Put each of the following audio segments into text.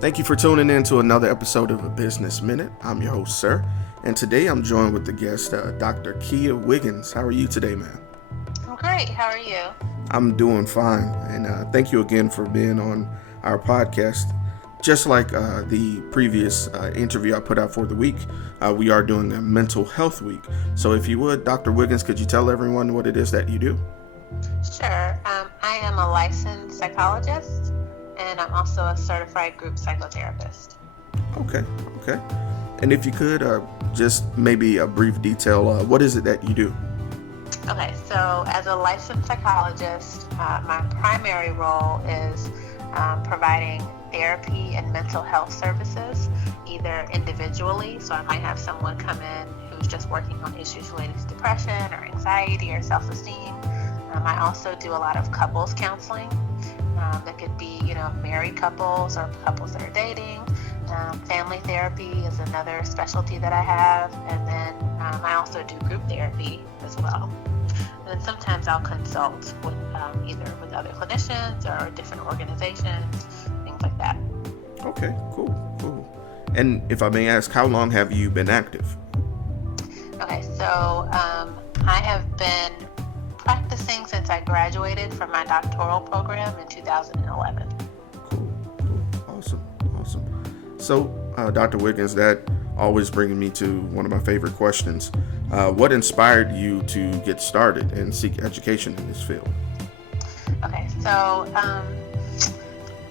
Thank you for tuning in to another episode of A Business Minute. I'm your host, sir, and today I'm joined with the guest, Dr. Keya Wiggins. How are you today, ma'am? I'm great. How are you? I'm doing fine, and thank you again for being on our podcast. Just like the previous interview I put out for the week, we are doing a mental health week. So if you would, Dr. Wiggins, could you tell everyone what it is that you do? Sure. I am a licensed psychologist, and I'm also a certified group psychotherapist. Okay. And if you could, just maybe a brief detail, what is it that you do? Okay, so as a licensed psychologist, my primary role is providing therapy and mental health services, either individually, so I might have someone come in who's just working on issues related to depression or anxiety or self-esteem. I also do a lot of couples counseling. That could be, married couples or couples that are dating. Family therapy is another specialty that I have. And then I also do group therapy as well. And then sometimes I'll consult with either with other clinicians or different organizations, things like that. Okay, cool. And if I may ask, how long have you been active? Okay, so I have been practicing since I graduated from my doctoral program in 2011. Cool. Awesome. So, Dr. Wiggins, that always brings me to one of my favorite questions. What inspired you to get started and seek education in this field? Okay, so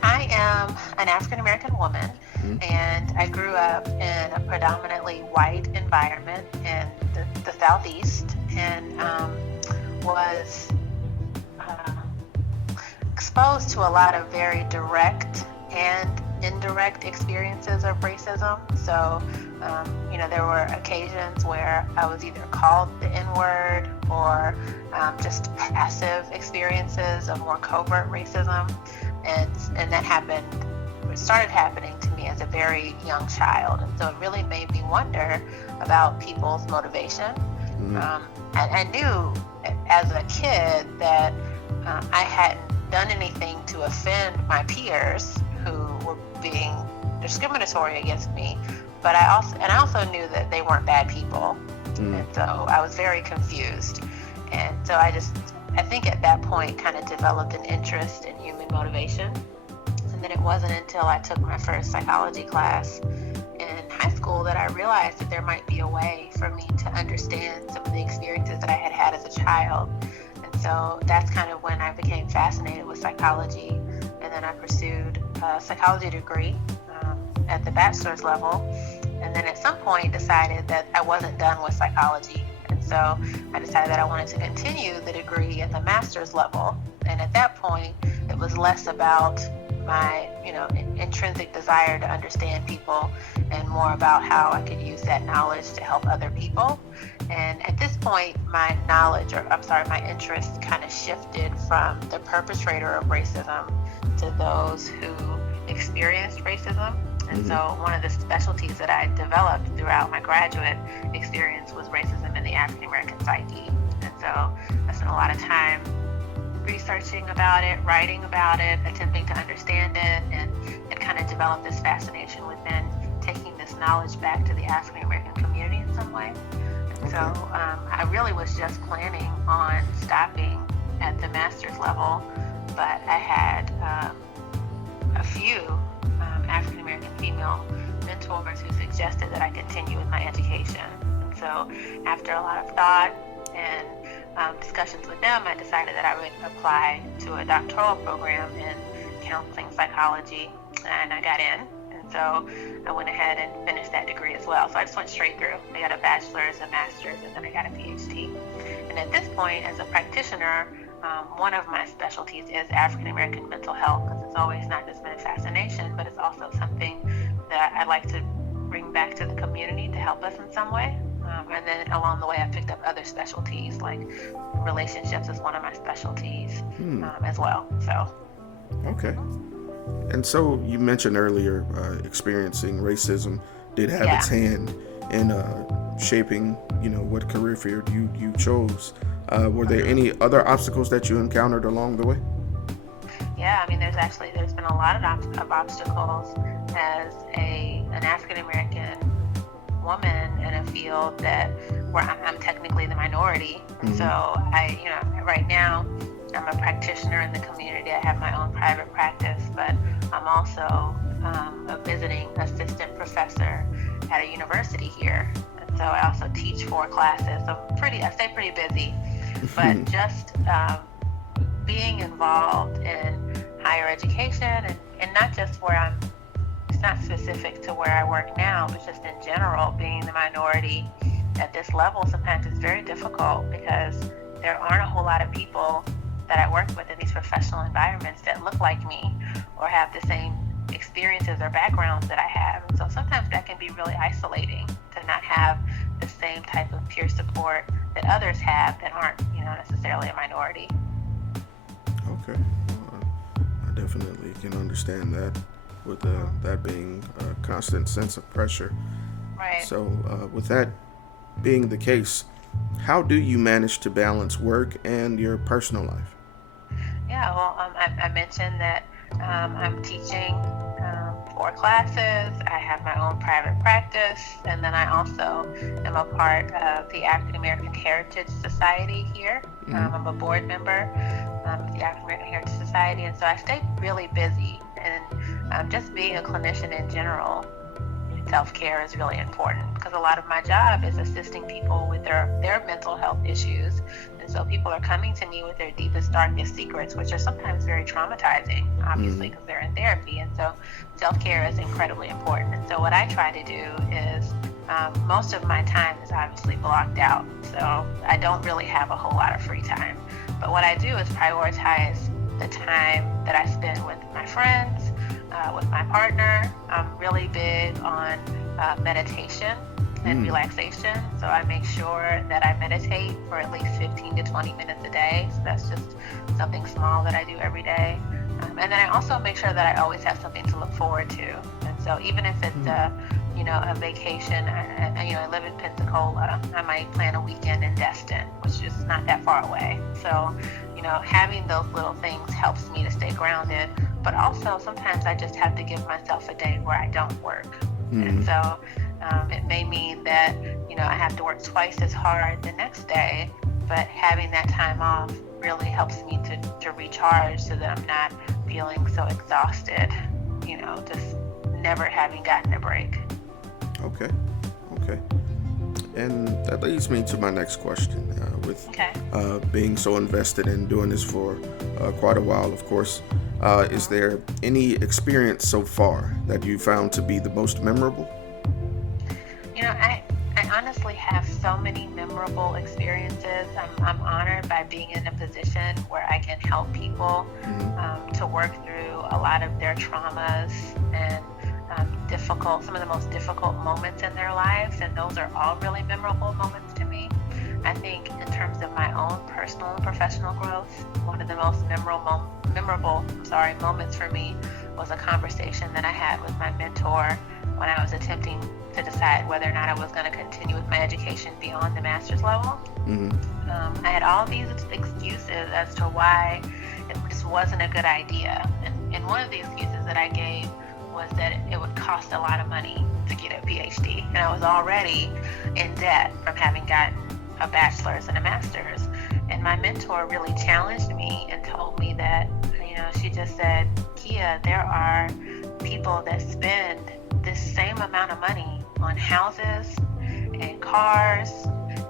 I am an African-American woman, and I grew up in a predominantly white environment in the Southeast, and was exposed to a lot of very direct and indirect experiences of racism. So, there were occasions where I was either called the N-word or just passive experiences of more covert racism. And that happened, it started happening to me as a very young child. And so it really made me wonder about people's motivation. I knew as a kid that I hadn't done anything to offend my peers who were being discriminatory against me, but I also knew that they weren't bad people, and so I was very confused. And so I think at that point kind of developed an interest in human motivation. And then it wasn't until I took my first psychology class in high school that I realized that there might be a way for me to understand some of the experiences that I had had as a child. And so that's kind of when I became fascinated with psychology. And then I pursued a psychology degree at the bachelor's level. And then at some point decided that I wasn't done with psychology. And so I decided that I wanted to continue the degree at the master's level. And at that point, it was less about my, intrinsic desire to understand people and more about how I could use that knowledge to help other people. And at this point, my interest kind of shifted from the perpetrator of racism to those who experienced racism. And so one of the specialties that I developed throughout my graduate experience was racism in the African American psyche. And so I spent a lot of time researching about it, writing about it, attempting to understand it, and kind of developed this fascination within taking this knowledge back to the African American community in some way. And so I really was just planning on stopping at the master's level, but I had a few African American female mentors who suggested that I continue with my education. And so after a lot of thought and discussions with them, I decided that I would apply to a doctoral program in counseling psychology, and I got in. And so I went ahead and finished that degree as well. So I just went straight through. I got a bachelor's, a master's, and then I got a PhD. And at this point, as a practitioner, one of my specialties is African American mental health, because it's always not just been a fascination, but it's also something that I'd like to bring back to the community to help us in some way. And then along the way, I picked up other specialties, like relationships is one of my specialties as well. So. Okay. And so you mentioned earlier experiencing racism did have its hand in shaping, what career field you chose. Were there any other obstacles that you encountered along the way? Yeah, I mean, there's been a lot of obstacles as an African American woman in a field where I'm technically the minority. Mm-hmm. So right now I'm a practitioner in the community. I have my own private practice, but I'm also a visiting assistant professor at a university here. And so I also teach 4 classes. So I stay pretty busy, but just being involved in higher education and not just it's not specific to where I work now, but just in general, being the minority at this level, sometimes it's very difficult because there aren't a whole lot of people that I work with in these professional environments that look like me or have the same experiences or backgrounds that I have. And so sometimes that can be really isolating to not have the same type of peer support that others have that aren't, necessarily a minority. Okay. I definitely can understand that, with that being a constant sense of pressure. Right. So with that being the case, how do you manage to balance work and your personal life? Yeah, well, I mentioned that I'm teaching 4 classes. I have my own private practice, and then I also am a part of the African American Heritage Society here. Mm-hmm. I'm a board member of the African American Heritage Society, and so I stay really busy. And just being a clinician in general, self-care is really important because a lot of my job is assisting people with their mental health issues. And so people are coming to me with their deepest, darkest secrets, which are sometimes very traumatizing, obviously, because they're in therapy. And so self-care is incredibly important. And so what I try to do is most of my time is obviously blocked out. So I don't really have a whole lot of free time. But what I do is prioritize the time that I spend with my friends, with my partner. I'm really big on meditation and relaxation. So I make sure that I meditate for at least 15 to 20 minutes a day. So that's just something small that I do every day. And then I also make sure that I always have something to look forward to. And so even if it's a vacation, I live in Pensacola, I might plan a weekend in Destin, which is not that far away. So, having those little things helps me to stay grounded. But also sometimes I just have to give myself a day where I don't work. And so it may mean that, I have to work twice as hard the next day, but having that time off really helps me to recharge so that I'm not feeling so exhausted, just never having gotten a break. Okay. And that leads me to my next question. With being so invested in doing this for quite a while, of course, is there any experience so far that you found to be the most memorable? I honestly have so many memorable experiences. I'm honored by being in a position where I can help people to work through a lot of their traumas and some of the most difficult moments in their lives, and those are all really memorable moments to me. I think in terms of my own personal and professional growth, one of the most memorable moments for me was a conversation that I had with my mentor when I was attempting to decide whether or not I was going to continue with my education beyond the master's level. I had all these excuses as to why it just wasn't a good idea. And one of the excuses that I gave was that it would cost a lot of money to get a PhD. And I was already in debt from having gotten a bachelor's and a master's. And my mentor really challenged me and told me that, she just said, Keya, there are people that spend this same amount of money on houses and cars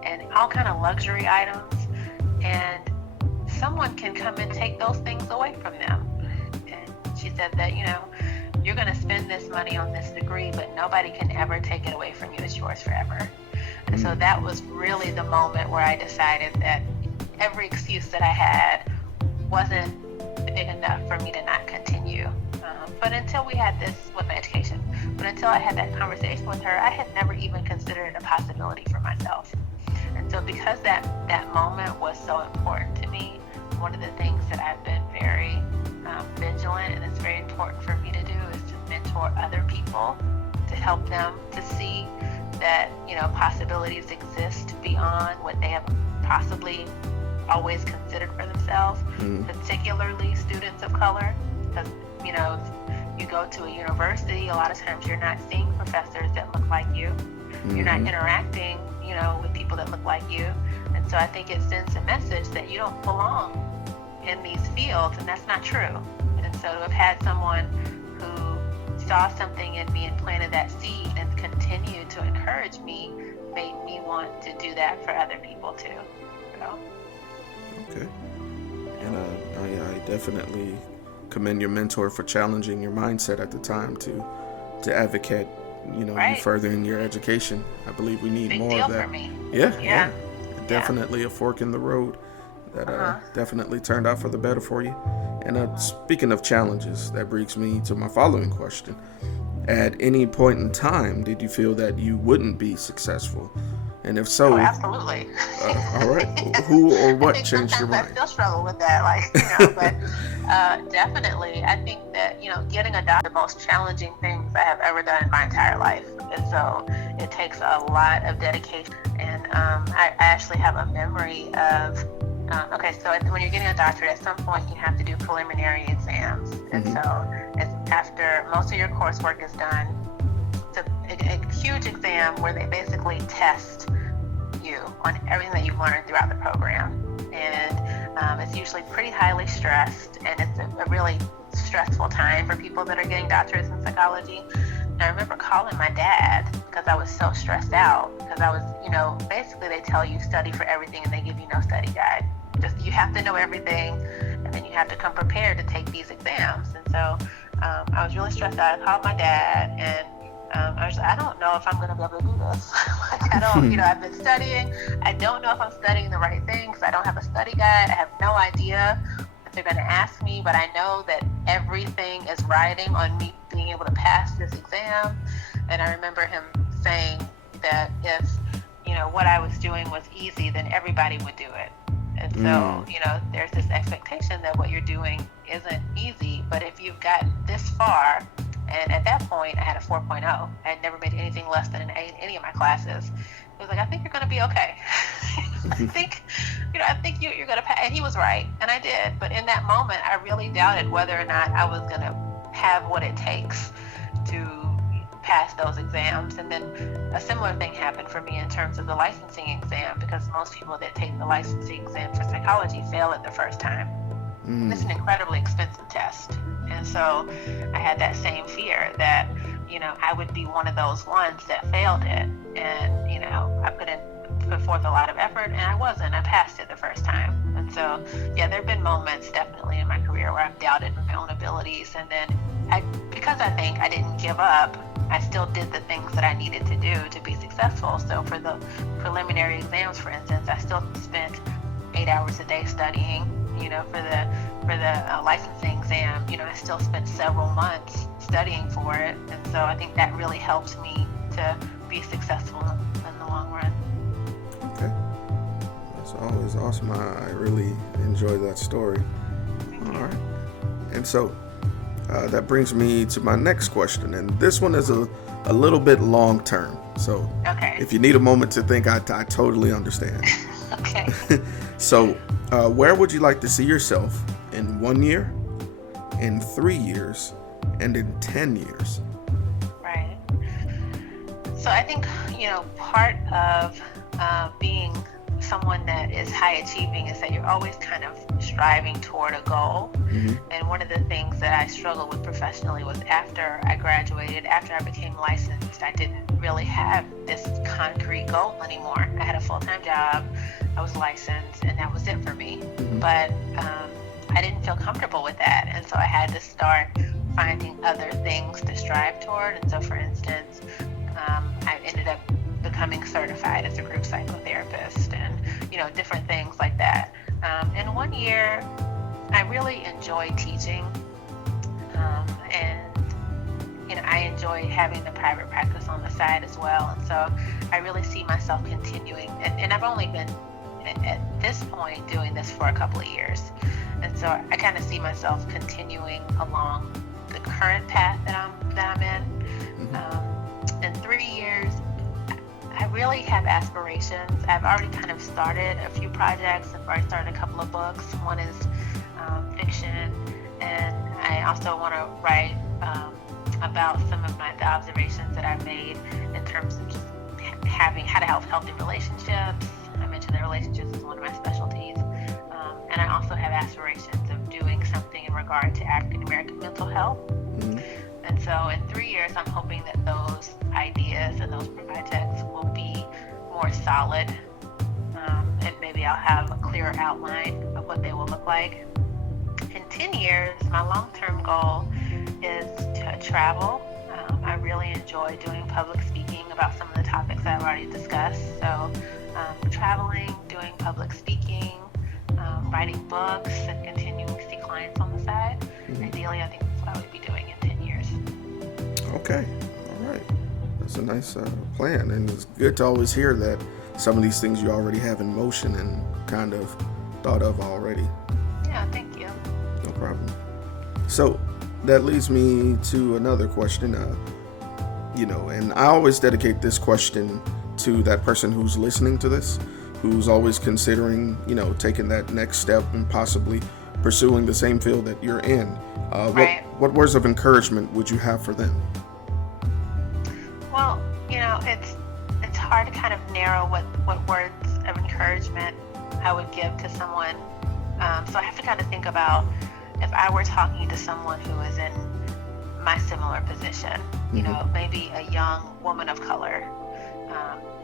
and all kind of luxury items, and someone can come and take those things away from them. And she said that, you're going to spend this money on this degree, but nobody can ever take it away from you. It's yours forever. And so that was really the moment where I decided that every excuse that I had wasn't big enough for me to not continue. But until we had this with my education, but until I had that conversation with her, I had never even considered it a possibility for myself. And so because that moment was so important to me, one of the things that I've been very vigilant and it's very important for me to do is to mentor other people, to help them to see that, possibilities exist beyond what they have possibly always considered for themselves, particularly students of color. Because, you know, you go to a university, a lot of times you're not seeing professors that look like you. You're not interacting, you know, with people that look like you. And so I think it sends a message that you don't belong in these fields, and that's not true. And so to have had someone who saw something in me and planted that seed and continued to encourage me made me want to do that for other people too. So. Okay. And I definitely commend your mentor for challenging your mindset at the time to advocate, you know, you furthering your education. I believe we need Big more deal of that. For me. Yeah. Definitely a fork in the road that definitely turned out for the better for you. And speaking of challenges, that brings me to my following question. At any point in time, did you feel that you wouldn't be successful? And if so, absolutely. All right. Who or what changed your mind? I still struggle with that, like, you know, but definitely, I think that, you know, getting a doctor is the most challenging things I have ever done in my entire life. And so it takes a lot of dedication. And I actually have a memory of, so when you're getting a doctorate, at some point you have to do preliminary exams. And so it's after most of your coursework is done, it's a huge exam where they basically test you on everything that you've learned throughout the program. And it's usually pretty highly stressed, and it's a really stressful time for people that are getting doctorates in psychology. And I remember calling my dad because I was so stressed out, because I was, you know, basically they tell you study for everything and they give you no study guide. Just you have to know everything, and then you have to come prepared to take these exams. And so I was really stressed out. I called my dad, and I don't know if I'm going to be able to do this. Like, I don't, you know, I've been studying. I don't know if I'm studying the right thing because I don't have a study guide. I have no idea if they're going to ask me, but I know that everything is riding on me being able to pass this exam. And I remember him saying that if, you know, what I was doing was easy, then everybody would do it. And so, you know, there's this expectation that what you're doing isn't easy, but if you've gotten this far, and at that point I had a 4.0, I had never made anything less than an A in any of my classes. He was like, I think you're going to be okay. I think you're going to pass. And he was right, and I did. But in that moment, I really doubted whether or not I was going to have what it takes to pass those exams. And then a similar thing happened for me in terms of the licensing exam, because most people that take the licensing exam for psychology fail it the first time. It's an incredibly expensive test. And so I had that same fear that, you know, I would be one of those ones that failed it. And, you know, I put forth a lot of effort, and I wasn't. I passed it the first time. And so, yeah, there have been moments definitely in my career where I've doubted my own abilities. And then because I think I didn't give up, I still did the things that I needed to do to be successful. So for the preliminary exams, for instance, I still spent 8 hours a day studying. You know, for the licensing exam, you know, I still spent several months studying for it. And so I think that really helped me to be successful in the long run. Okay. That's always awesome. I really enjoy that story. All right. And so that brings me to my next question. And this one is a little bit long term. So if you need a moment to think, I totally understand. Okay. So where would you like to see yourself in 1 year, in 3 years, and in 10 years? Right. So I think, you know, part of being someone that is high achieving is that you're always kind of striving toward a goal. And one of the things that I struggled with professionally was after I graduated, after I became licensed, I didn't really have this concrete goal anymore. I had a full-time job, I was licensed, and that was it for me. But I didn't feel comfortable with that, and so I had to start finding other things to strive toward. And so, for instance, I ended up becoming certified as a group psychotherapist, and, you know, different things like that. In 1 year, I really enjoy teaching, and, you know, I enjoy having the private practice on the side as well. And so I really see myself continuing, and I've only been at this point doing this for a couple of years. And so I kind of see myself continuing along the current path that I'm in. In 3 years, I really have have aspirations. I've already kind of started a few projects. I've already started a couple of books. One is fiction, and I also want to write about some of the observations that I've made in terms of just having how to have healthy relationships. I mentioned that relationships is one of my specialties, and I also have aspirations of doing something in regard to African American mental health. Mm-hmm. And so in 3 years, I'm hoping that those ideas and those projects will be more solid, and maybe I'll have a clearer outline of what they will look like. In 10 years, my long-term goal is to travel. I really enjoy doing public speaking about some of the topics I've already discussed. So traveling, doing public speaking, writing books, and continuing to see clients on the side. Mm-hmm. Ideally, I think that's what I would be doing in 10 years. Okay. All right. That's a nice plan. And it's good to always hear that some of these things you already have in motion and kind of thought of already. Yeah, thank you. No problem. So that leads me to another question, and I always dedicate this question to that person who's listening to this, who's always considering, taking that next step and possibly pursuing the same field that you're in. Right. What words of encouragement would you have for them? Well, it's hard to kind of narrow what words of encouragement I would give to someone. So I have to kind of think about if I were talking to someone who is in my similar position, maybe a young woman of color,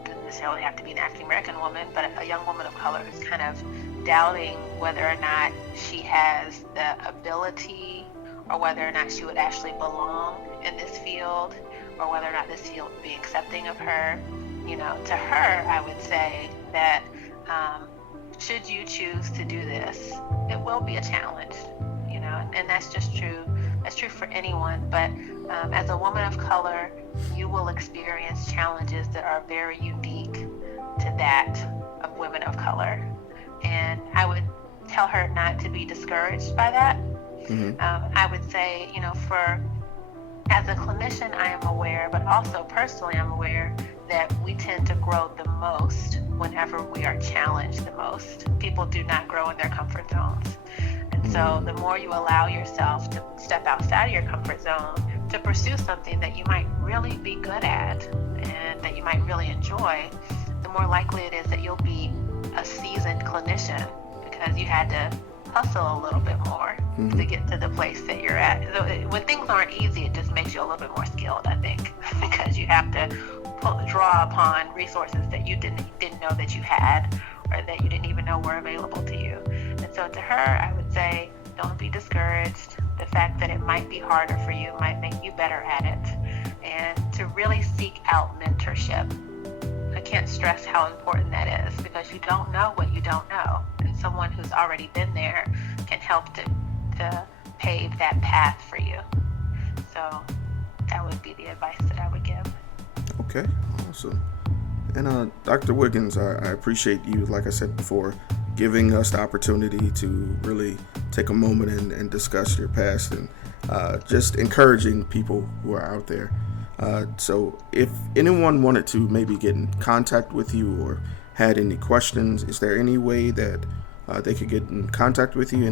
doesn't necessarily have to be an African American woman, but a young woman of color who's kind of doubting whether or not she has the ability or whether or not she would actually belong in this field, or whether or not this field would be accepting of her. To her, I would say that should you choose to do this, it will be a challenge, and that's just true. That's true for anyone, but as a woman of color, you will experience challenges that are very unique to that of women of color. And I would tell her not to be discouraged by that. Mm-hmm. I would say, as a clinician, I am aware, but also personally, I'm aware that we tend to grow the most whenever we are challenged the most. People do not grow in their comfort zones. And so the more you allow yourself to step outside of your comfort zone to pursue something that you might really be good at and that you might really enjoy, the more likely it is that you'll be a seasoned clinician because you had to hustle a little bit more to get to the place that you're at. So when things aren't easy, it just makes you a little bit more skilled, I think, because you have to draw upon resources that you didn't know that you had, or that you didn't even know were available to you. And so to her, I would say, don't be discouraged. The fact that it might be harder for you might make you better at it. And to really seek out mentorship. I can't stress how important that is, because you don't know what you don't know. And someone who's already been there can help to pave that path for you. So that would be the advice that I would give. Okay, awesome. And Dr. Wiggins, I appreciate you, like I said before, giving us the opportunity to really take a moment and discuss your past and just encouraging people who are out there. So if anyone wanted to maybe get in contact with you or had any questions, is there any way that they could get in contact with you?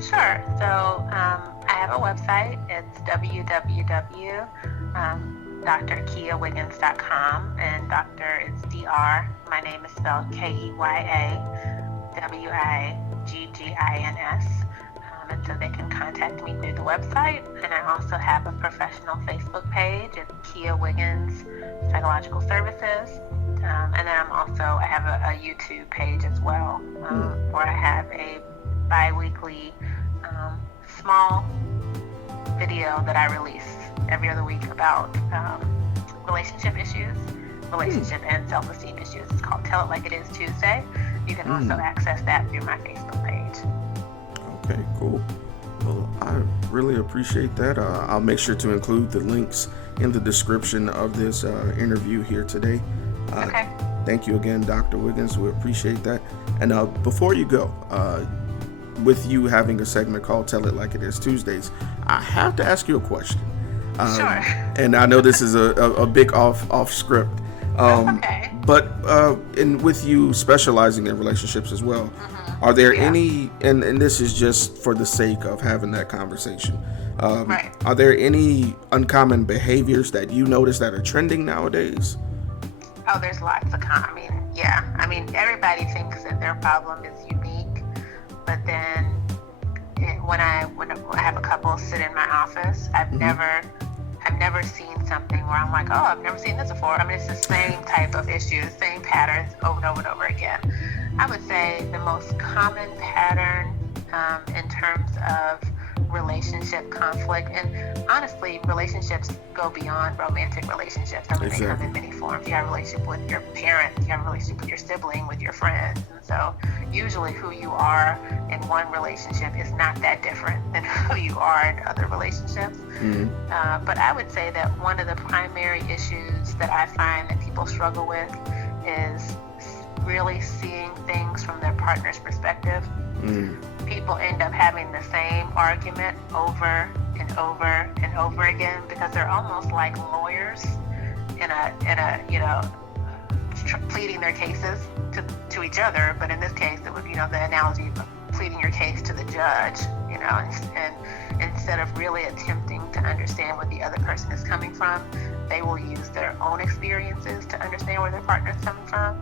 Sure. So I have a website. It's www.drkeyawiggins.com, and doctor is Dr. My name is spelled Keyawiggins. And so they can contact me through the website. And I also have a professional Facebook page. It's Keya Wiggins Psychological Services. And then I have a YouTube page as well, where I have a bi-weekly small video that I release every other week about relationship issues, and self-esteem issues. It's called Tell It Like It Is Tuesday. You can also access that through my Facebook page. Okay, cool. Well, I really appreciate that. I'll make sure to include the links in the description of this interview here today. Okay. Thank you again, Dr. Wiggins. We appreciate that. And before you go, with you having a segment called Tell It Like It Is Tuesdays, I have to ask you a question. Sure. And I know this is a big off script. Okay. But and with you specializing in relationships as well, are there any, and this is just for the sake of having that conversation, Right. are there any uncommon behaviors that you notice that are trending nowadays? Oh, there's lots of I mean, yeah. I mean, everybody thinks that their problem is unique, but then when I have a couple sit in my office, I've never seen something where I'm like, oh, I've never seen this before. I mean, it's the same type of issues, same patterns over and over and over again. I would say the most common pattern in terms of relationship conflict, and honestly, relationships go beyond romantic relationships. I mean, they come in many forms. You have a relationship with your parents, you have a relationship with your sibling, with your friends, and so usually who you are in one relationship is not that different than who you are in other relationships. But I would say that one of the primary issues that I find that people struggle with is really seeing things from their partner's perspective. People end up having the same argument over and over and over again because they're almost like lawyers in a pleading their cases to each other. But in this case, it would, the analogy of pleading your case to the judge, and instead of really attempting to understand where the other person is coming from, they will use their own experiences to understand where their partner is coming from.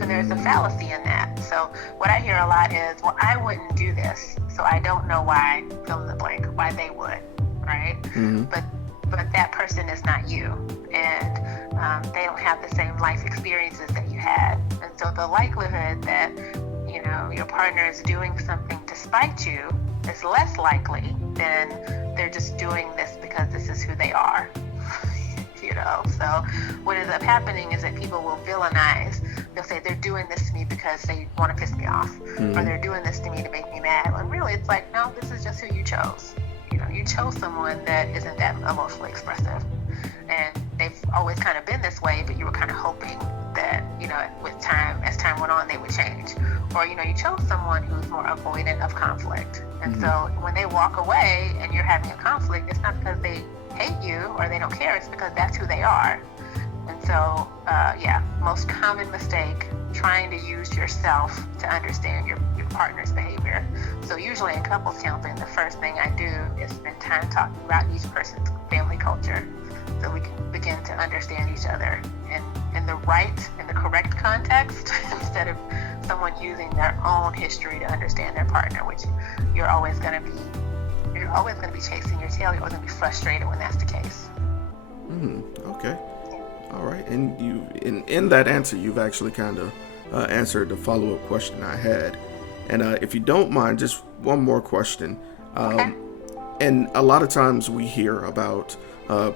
And there's a fallacy in that. So what I hear a lot is, well, I wouldn't do this, so I don't know why, fill in the blank, why they would, right? But that person is not you, and they don't have the same life experiences that you had. And so the likelihood that, your partner is doing something to spite you is less likely than they're just doing this because this is who they are. So what ends up happening is that people will villainize. They'll say they're doing this to me because they want to piss me off, or they're doing this to me to make me mad. When really it's like, no, this is just who you chose. You chose someone that isn't that emotionally expressive, and they've always kind of been this way, but you were kind of hoping that, with time, as time went on, they would change. Or, you chose someone who's more avoidant of conflict. And so when they walk away and you're having a conflict, it's not because they hate you or they don't care, it's because that's who they are. And so, most common mistake, trying to use yourself to understand your partner's behavior. So usually in couples counseling, the first thing I do is spend time talking about each person's family culture, so we can begin to understand each other in the correct context, instead of someone using their own history to understand their partner, which you're always going to be chasing your tail. You're always going to be frustrated when that's the case. Okay. All right. And you, in that answer, you've actually kind of answered the follow-up question I had. And if you don't mind, just one more question. Okay. And a lot of times we hear about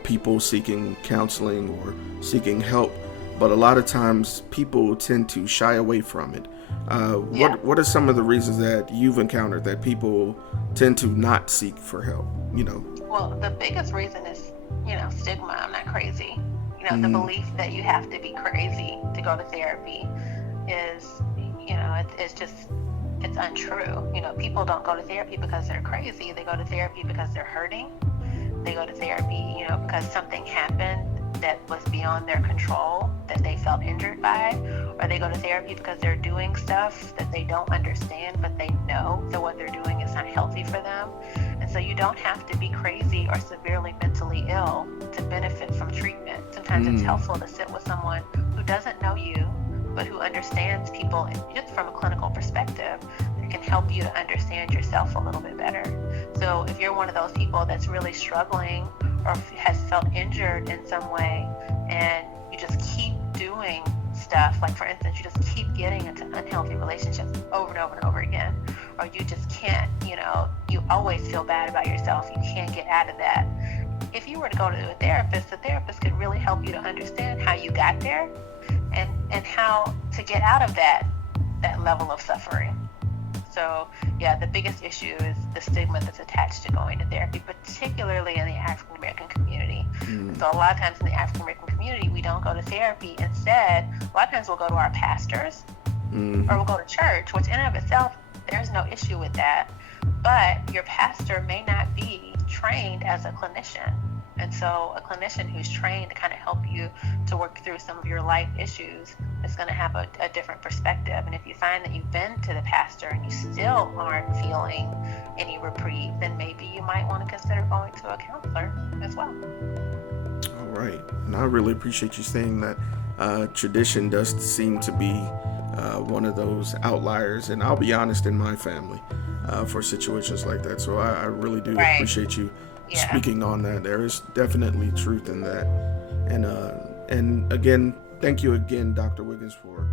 people seeking counseling or seeking help, but a lot of times people tend to shy away from it. What are some of the reasons that you've encountered that people tend to not seek for help? Well, the biggest reason is, stigma. I'm not crazy. The belief that you have to be crazy to go to therapy is, it's untrue. People don't go to therapy because they're crazy. They go to therapy because they're hurting. They go to therapy, because something happened that was beyond their control, that they felt injured by, or they go to therapy because they're doing stuff that they don't understand, but they know that what they're doing is not healthy for them. And so you don't have to be crazy or severely mentally ill to benefit from treatment. Sometimes it's helpful to sit with someone who doesn't know you, but who understands people just from a clinical perspective, that can help you to understand yourself a little bit better. So if you're one of those people that's really struggling or has felt injured in some way, and you just keep doing stuff, like for instance, you just keep getting into unhealthy relationships over and over and over again, or you just can't, you always feel bad about yourself, you can't get out of that. If you were to go to a therapist, the therapist could really help you to understand how you got there and how to get out of that level of suffering. So, the biggest issue is the stigma that's attached to going to therapy, particularly in the African American community. So a lot of times in the African American community, we don't go to therapy. Instead, a lot of times we'll go to our pastors, or we'll go to church, which in and of itself, there's no issue with that. But your pastor may not be trained as a clinician. And so a clinician who's trained to kind of help you to work through some of your life issues is going to have a different perspective. And if you find that you've been to the pastor and you still aren't feeling any reprieve, then maybe you might want to consider going to a counselor as well. All right. And I really appreciate you saying that. Tradition does seem to be one of those outliers, and I'll be honest, in my family, for situations like that. So I really do appreciate you speaking on that. There is definitely truth in that. And again, thank you again, Dr. Wiggins, for